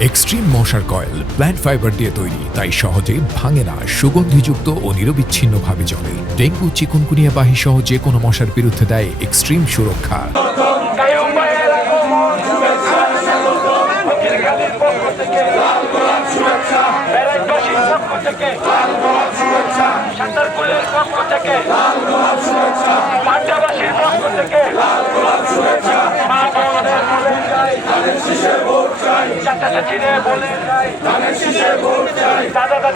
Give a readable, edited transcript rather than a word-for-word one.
Extreme মশার coil plant fibre দিয়ে তৈরি, তাই সহজে ভাঙে না, সুগন্ধিযুক্ত ও নিরবিচ্ছিন্নভাবে জ্বলে। ডেঙ্গু, চিকুনগুনিয়া বাহি সহ যে কোনো মশার বিরুদ্ধে দেয় এক্সট্রিম সুরক্ষা। দাদা